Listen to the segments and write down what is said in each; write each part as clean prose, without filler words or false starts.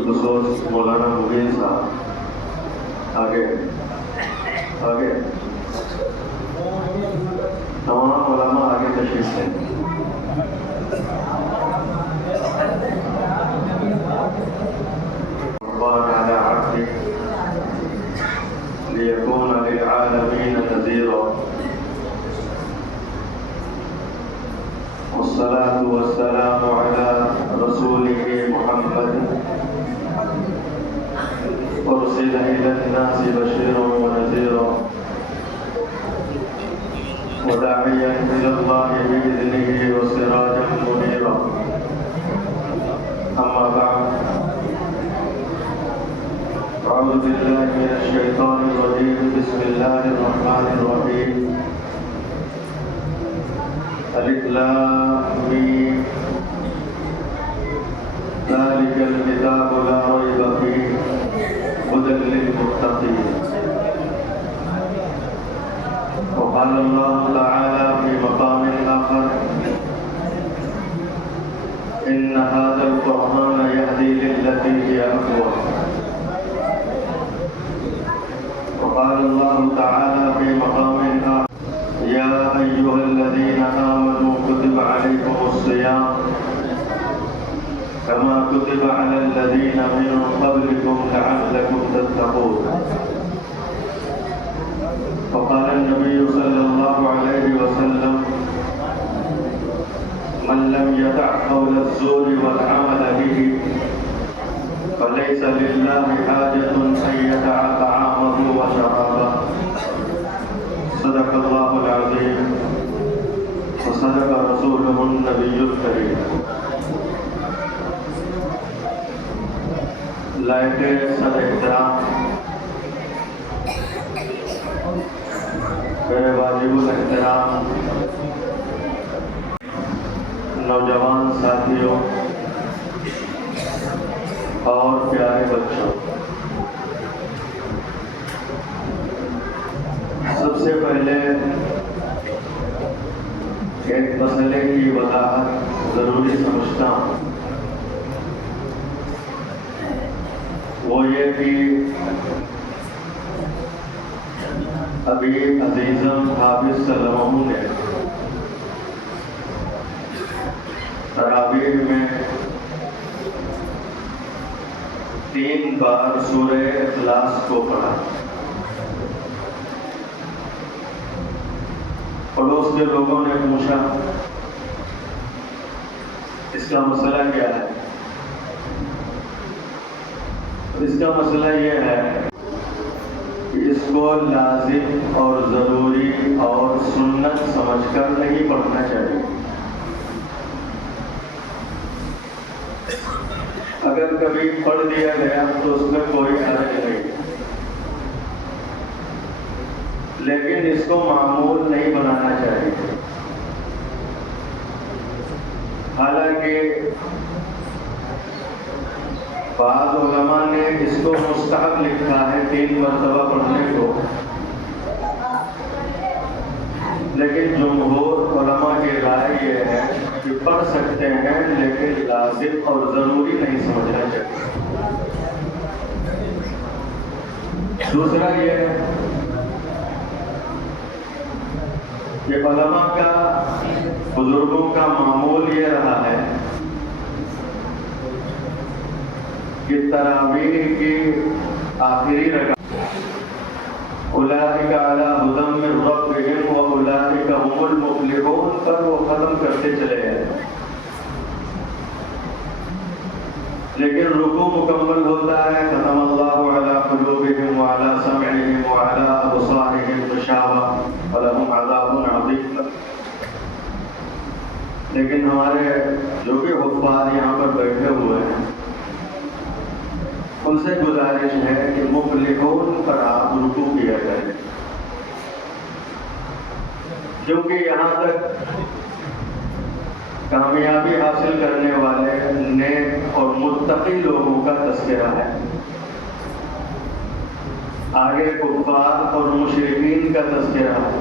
بالخصوص مولانا مبین صاحب آگے تمام علماء آگے تشریف لیں. ربنا على عبدك ليكون للعالمين نذيرا والصلاة والسلام على رسوله محمد أرسل إلى الناس بشيرا ونذيرا وداعيا إلى الله بإذنه وسراجا منيرا. أما بعد، أعوذ بالله من الشيطان الرجيم. بسم الله الرحمن الرحيم. ألف لام ميم ذلك الكتاب لا ريب فيه هدى للمتقين. وقال الله تعالى في مقام آخر: إن هذا القرآن يهدي للتي هي أقوم. وقال الله تعالى في مقام آخر: يا أيها الذين آمنوا كتب عليكم الصيام كما كتب على الذين من قبلكم لعلكم تتقون. وقال النبي صلى الله عليه وسلم: من لم يدع قول الزور والعمل به فليس لله حاجة أن يدع طعامه وشرابه. صدق الله العظيم وصدق رسوله النبي الكريم. لائق صد احترام میرے واجب الاحترام نوجوان ساتھیوں اور پیارے بچوں، سب سے پہلے ایک مسئلے کی وضاحت ضروری سمجھتا ہوں. وہ یہ کہ ابھی عزیزم حافظ صلی اللہ علیہ وسلم نے تراویح میں 3 بار سورہ اخلاص کو پڑھا. پڑوس کے لوگوں نے پوچھا اس کا مسئلہ کیا ہے؟ اس کا مسئلہ یہ ہے کہ اس کو لازم اور ضروری اور سنت سمجھ کر نہیں پڑھنا چاہیے. اگر کبھی پڑھ دیا گیا تو اس میں کوئی حرج نہیں، لیکن اس کو معمول نہیں بنانا چاہیے. حالانکہ بعض علماء نے اس کو مستحب لکھا ہے 3 مرتبہ پڑھنے کو، لیکن جمہور علماء کی رائے یہ ہے کہ پڑھ سکتے ہیں لیکن لازم اور ضروری نہیں سمجھنا چاہیے. دوسرا یہ ہے کہ علماء کا، بزرگوں کا معمول یہ رہا ہے کہ تراویح کی آخری رکعت اولئک علی ھدی من ربہم واولئک ھم المفلحون پر وہ ختم کرتے چلے گئے، لیکن رکوع مکمل ہوتا ہے ختم اللہ علی قلوبہم وعلی سمعہم وعلی ابصارہم غشاوہ ولہم عذاب عظیم. لیکن ہمارے جو بھی حفاظ یہاں پر بیٹھے ہوئے ہیں ان سے گزارش ہے کہ مفلحون پر آپ رکوع کیا کریں، کیونکہ یہاں تک کامیابی حاصل کرنے والے نیک اور متقی لوگوں کا تذکرہ ہے. آگے کفار اور مشرکین کا تذکرہ ہے.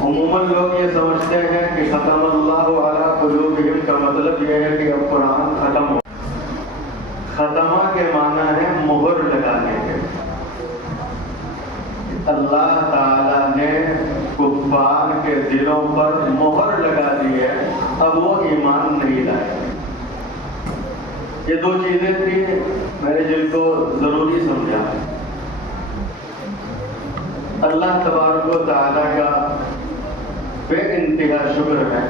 عموماً لوگ یہ سمجھتے ہیں کہ ختم اللہ علی قلوبہم کا مطلب یہ ہے کہ اب قرآن ختم ہو. کے معنی ہے مہر لگانے کے۔ اللہ تعالیٰ نے کفار کے دلوں پر مہر لگا دی ہے، اب وہ ایمان نہیں لائے۔ یہ دو چیزیں تھیں، میں نے جن کو ضروری سمجھا۔ اللہ تبارک و تعالیٰ کا بے انتہا شکر ہے،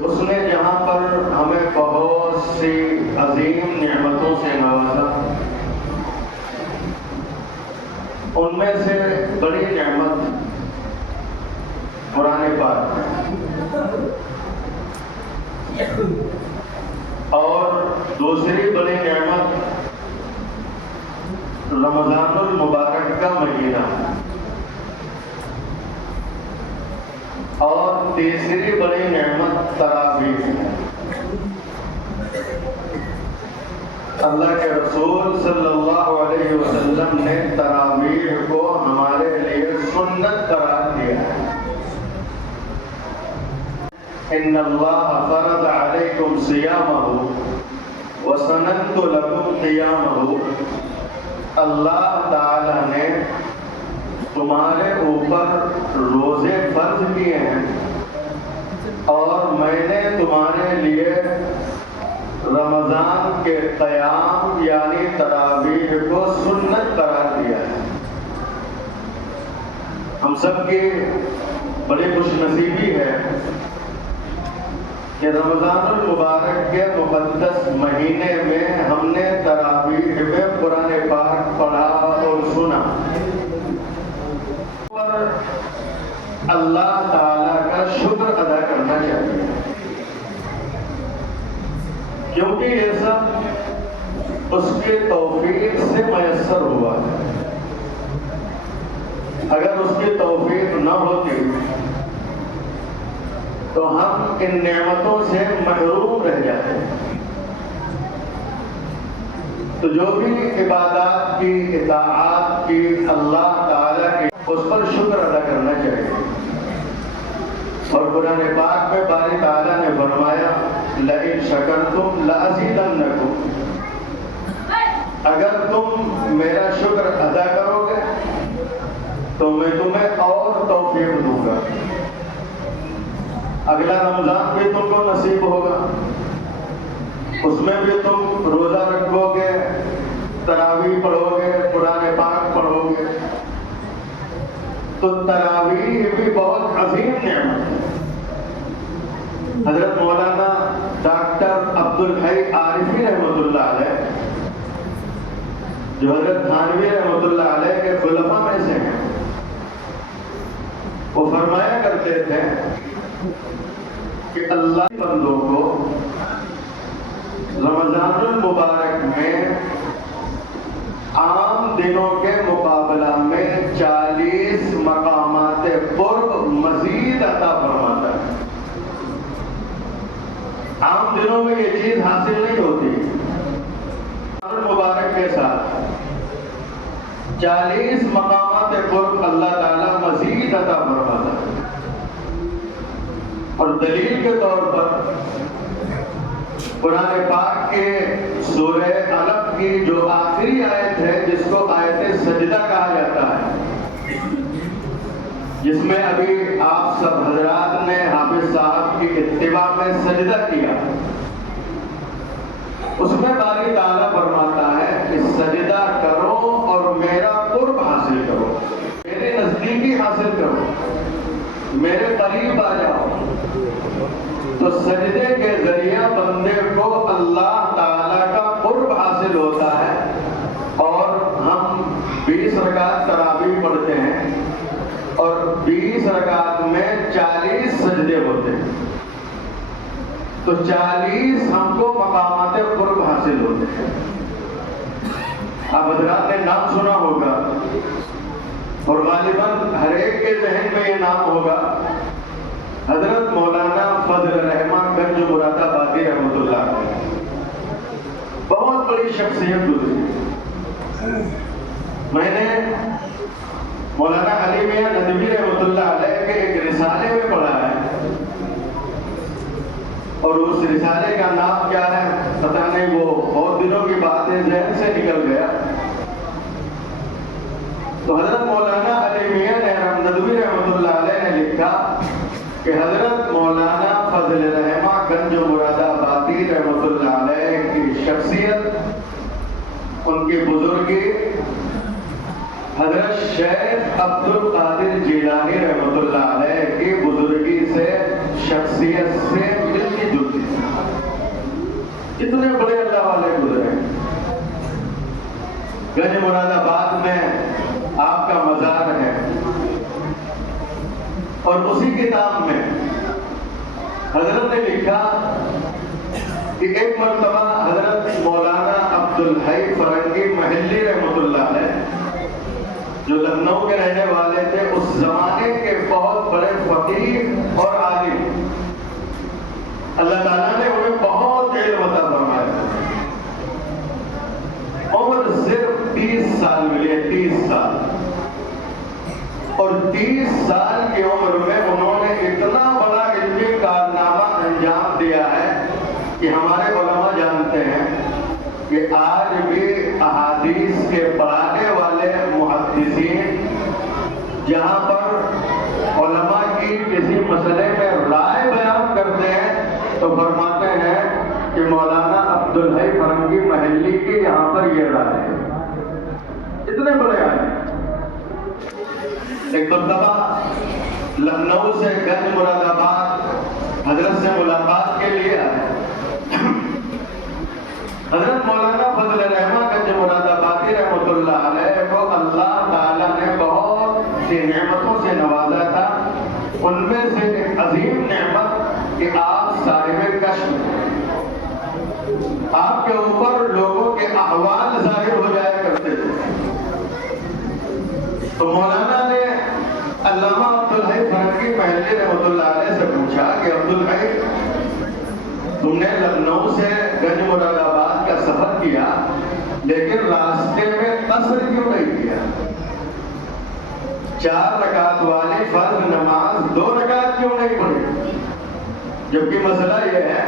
اس نے جہاں پر ہمیں بہت سی عظیم نعمتوں سے نوازا، ان میں سے بڑی نعمت قرآن پاک ہے، اور دوسری بڑی نعمت رمضان المبارک کا مہینہ، اور تیسری بڑی نعمت تراویح ہے۔ اللہ کے رسول صلی اللہ علیہ وسلم نے تراویح کو ہمارے لیے سنت قرار دیا ہے۔ ان اللہ فرض علیکم صیامہ وسننت لکم قیامہ، اللہ تعالی نے تمہارے اوپر روزے فرض کیے ہیں، اور میں نے تمہارے لیے رمضان کے قیام یعنی تراویح کو سنت قرار دیا ہے۔ ہم سب کی بڑی خوش نصیبی ہے کہ رمضان المبارک کے مقدس مہینے میں ہم نے تراویح میں قرآن پاک پڑھا اور سنا۔ پر اللہ تعالیٰ کا شکر ادا کرنا چاہیے، کیونکہ یہ سب اس کے توفیق سے میسر ہوا ہے۔ اگر اس کی توفیق نہ ہوتی تو ہم ان نعمتوں سے محروم رہ جاتے۔ تو جو بھی عبادات کی، اطاعات کی اللہ تعالیٰ کی، اس پر شکر ادا کرنا چاہیے۔ اور قرآن پاک میں باری تعالیٰ نے فرمایا لئن شکرتم لأزیدنکم، اگر تم میرا شکر ادا کرو گے تو میں تمہیں اور توفیق دوں گا۔ اگلا رمضان بھی تم کو نصیب ہوگا، اس میں بھی تم روزہ رکھو گے، تراویح پڑھو گے، قرآن پاک پڑھو گے۔ تو تراویح بھی بہت عظیم نعمت ہے۔ حضرت مولانا ڈاکٹر عبدالحی عارفی رحمۃ اللہ علیہ، جو حضرت تھانوی رحمۃ اللہ علیہ کے خلفاء میں سے ہیں، وہ فرمایا کرتے تھے کہ اللہ کے بندوں کو رمضان المبارک میں عام دنوں کے مقابلہ میں 40 مقامات قرب مزید عطا فرماتا ہے۔ عام دنوں میں یہ چیز حاصل نہیں ہوتی، رمضان المبارک کے ساتھ 40 مقامات قرب اللہ تعالیٰ مزید عطا فرماتا ہے۔ اور دلیل کے طور پر قرآن پاک کے سورہ علق کی جو آخری آیت ہے، جس کو آیت سجدہ کہا جاتا ہے، جس میں ابھی آپ سب حضرات نے حافظ صاحب کی اتباع میں سجدہ کیا، اس میں باری تعالیٰ فرماتا ہے کہ سجدہ کرو اور میرا قرب حاصل کرو، میرے نزدیکی حاصل کرو، میرے قریب آ جاؤ۔ تو سجدے کے ذریعہ بندے کو اللہ تعالیٰ کا قرب حاصل ہوتا ہے۔ اور ہم 20 رکعت تراویح پڑھتے ہیں، اور 20 رکعت میں 40 سجدے ہوتے ہیں، تو 40 ہم کو مقامات قرب حاصل ہوتے ہیں۔ آپ حضرات نے نام سنا ہوگا، اور غالباً ہر ایک کے ذہن میں یہ نام ہوگا، حضرت مولانا فضل الرحمان گنج مراد آبادی رحمۃ اللہ علیہ، بہت بڑی شخصیت گزری۔ میں نے مولانا علی میاں ندوی رحمۃ اللہ علیہ کے ایک رسالے میں پڑھا ہے، اور اس رسالے کا نام کیا ہے پتہ نہیں، وہ بہت دنوں کی بات ہے، ذہن سے سے نکل گیا۔ تو حضرت مولانا علی میاں ندوی رحمۃ اللہ علیہ نے لکھا کہ حضرت مولانا فضل رحمہ گنج مراد آبادی رحمۃ اللہ علیہ کی شخصیت، ان کی بزرگی حضرت شیخ عبد القادر جیلانی رحمۃ اللہ علیہ کی بزرگی سے، شخصیت سے ملتی جلتی۔ اتنے بڑے اللہ والے گزرے۔ گنج مراد آباد میں آپ کا مزار ہے، اور اسی کتاب میں حضرت نے لکھا کہ ایک مرتبہ حضرت مولانا عبد الحی فرنگی محلی رحمۃ اللہ علیہ، جو لکھنؤ کے رہنے والے تھے، اس زمانے کے بہت بڑے فقیہ اور عالم، اللہ تعالیٰ نے انہیں بہت علم عطا فرمایا۔ عمر صرف 30 سال ملی ہے، 30 سال، اور 30 سال کی عمر میں انہوں نے اتنا بڑا علمی کارنامہ انجام دیا ہے کہ ہمارے علماء جانتے ہیں کہ آج بھی احادیث کے پڑھانے والے محدثین جہاں پر علماء کی کسی مسئلے میں رائے بیان کرتے ہیں تو فرماتے ہیں کہ مولانا عبد الحی فرنگی محلی کی یہاں پر یہ رائے ہے۔ اتنے بڑے آئے۔ ایک مرتبہ لکھنؤ سے گنج مراد آباد حضرت سے ملاقات کے لیے آئے۔ حضرت مولانا فضل رحمہ گنج مراد آبادی رحمۃ اللہ علیہ کو اللہ تعالیٰ نے بہت سی نعمتوں سے نوازا تھا۔ ان میں سے ایک عظیم نعمت کہ آپ صاحب کشف، آپ کے اوپر لوگوں کے احوال ظاہر ہو جایا کرتے تھے۔ تو مولانا نے علامہ عبد الحی فرنگی محلی رحمۃ اللہ علیہ سے پوچھا کہ عبد الحی، تم نے لکھنؤ سے گنج مراد آباد کا سفر کیا، لیکن راستے میں قصر کیوں نہیں کیا؟ 4 رکعت والی فرض نماز 2 رکعت کیوں نہیں پڑھی؟ جبکہ مسئلہ یہ ہے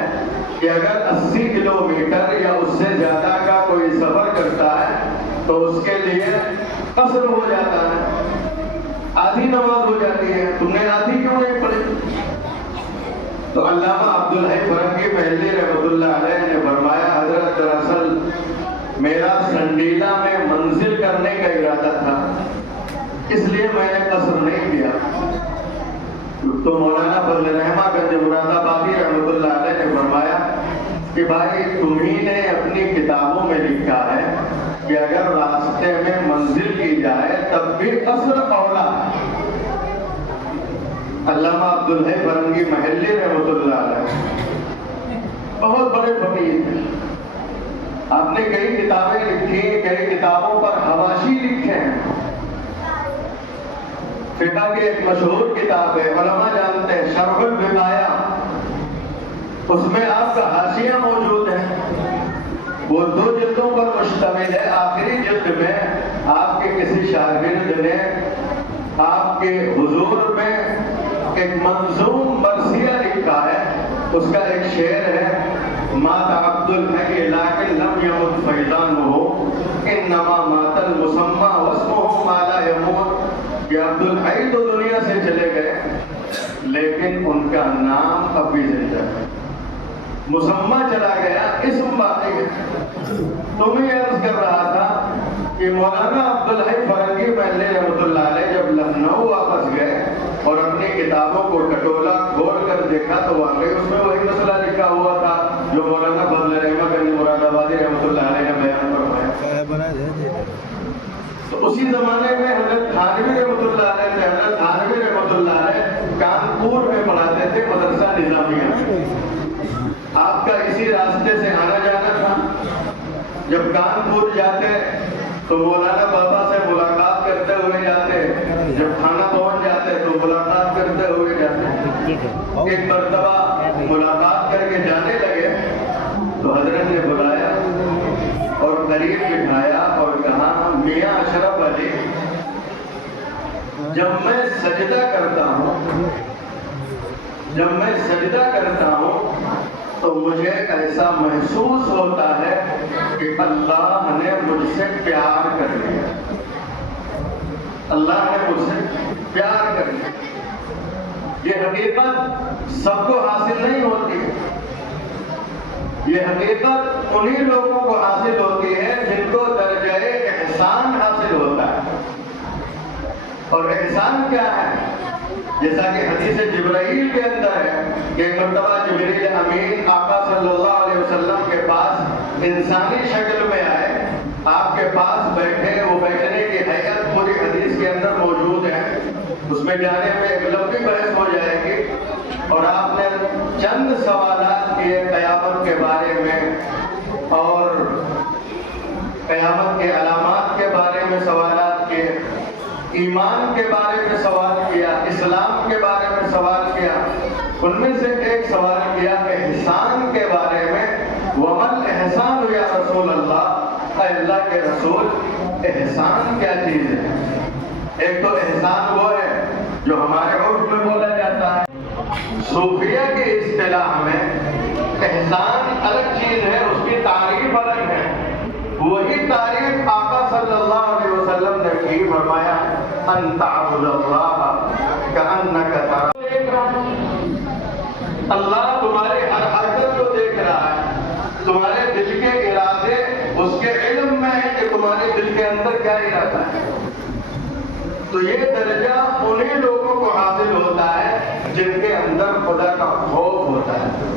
کہ اگر 80 کلومیٹر یا اس سے زیادہ کا کوئی سفر کرتا ہے تو اس کے لیے قصر ہو جاتا ہے، آدھی نماز ہو جاتی ہے، تم نے آدھی کیوں نہیں پڑھی؟ تو علامہ عبد الحی فرنگی محلی رحمۃ اللہ علیہ نے فرمایا، حضرت دراصل میرا سنڈیلا میں منزل کرنے کا ارادہ تھا، اس لیے میں نے قصر نہیں کیا۔ تو مولانا فضل رحمہ گنج مراد آبادی رحمۃ اللہ علیہ نے فرمایا کہ بھائی تمہیں نے اپنی کتابوں میں لکھا ہے کہ اگر راستے میں منزل کی جائے تب بھی قصر اولا ہے۔ علامہ عبد الحی فرنگی محلی رحمۃ اللہ علیہ بہت بڑے فقیر تھے۔ آپ نے کئی کتابیں لکھی، کئی کتابوں پر حواشی لکھے ہیں۔ فقہ کی ایک مشہور کتاب ہے، علماء جانتے ہیں، شرح الوقایہ، اس میں آپ کا حاشیہ موجود ہے، وہ 2 جلدوں پر مشتمل ہے۔ آخری جلد میں آپ کے کسی شاگرد نے آپ کے حضور میں ایک منظوم مرثیہ لکھا ہے، اس کا ایک شعر ہے، مات عبد الحی لیکن لم یمت فیضانہ انما مات المسمى واسمہ ما لا یموت، کہ عبد الحی تو دنیا سے چلے گئے لیکن ان کا نام اب بھی زندہ ہے، مسمى چلا گیا، اسم باقی ہے۔ تمہیں عرض کر رہا تھا کہ مولانا عبد الحی فرنگی محلی رحمۃ اللہ علیہ جب لکھنؤ واپس گئے اور اپنی کتابوں کو ٹٹولا کھول کر دیکھا تو واقعی اس میں وہی مسئلہ لکھا ہوا تھا جو مولانا فضل رحمہ گنج مراد آبادی رحمۃ اللہ علیہ نے بیان فرمایا۔ تو اسی زمانے میں حضرت تھانوی رحمۃ اللہ علیہ سے، حضرت تھانوی رحمۃ اللہ علیہ کانپور میں پڑھاتے تھے، مدرسہ نظامیہ، آپ کا اسی راستے سے آنا جانا تھا۔ جب کانپور جاتے تو مولانا بابا سے ملاقات کرتے ہوئے جاتے، جب کھانا پہنچ جاتے تو ملاقات کرتے ہوئے جاتے۔ ایک مرتبہ ملاقات کر کے جانے لگے تو حضرت نے بلایا اور قریب بٹھایا اور کہا، میاں اشرف علی، جب میں سجدہ کرتا ہوں تو مجھے ایسا محسوس ہوتا ہے کہ اللہ نے اللہ نے مجھ سے پیار کر لیا۔ یہ حقیقت سب کو حاصل نہیں ہوتی ہے، یہ حقیقت انہی لوگوں کو حاصل ہوتی ہے جن کو درجہ احسان حاصل ہوتا ہے۔ اور احسان کیا ہے؟ جیسا کہ حدیث جبرائیل کے اندر ہے کہ ایک مرتبہ جبریل امین آقا صلی اللہ علیہ وسلم کے پاس انسانی شکل میں آئے، آپ کے پاس بیٹھے، وہ بیٹھنے کی حیت پوری حدیث کے اندر موجود ہے، اس میں جانے میں ایک لمبی بحث ہو جائے گی، اور آپ نے چند سوالات کیے قیامت کے بارے میں اور قیامت کے علامات کے بارے میں سوالات کیے، ایمان کے بارے میں سوال کیا، اسلام کے بارے میں سوال کیا۔ ان میں سے ایک سوال کیا احسان کے بارے میں، وَمَا الْإِحْسَانُ یا رسول اللہ، اے اللہ کے رسول احسان کیا چیز ہے؟ ایک تو احسان وہ ہے جو ہمارے عرف میں بولا جاتا ہے، صوفیہ کی اصطلاح میں احسان الگ چیز ہے، اس کی تعریف الگ ہے۔ وہی تعریف آقا صلی اللہ علیہ وسلم نے کی، فرمایا ان تعبد اللہ کأنک تراہ، اللہ تمہارے ہر حرکت کو دیکھ رہا ہے، تمہارے دل کے ارادے اس کے علم میں ہے کہ تمہارے دل کے اندر کیا ارادہ ہے۔ تو یہ درجہ انہی لوگوں کو حاصل ہوتا ہے جن کے اندر خدا کا خوف ہوتا ہے۔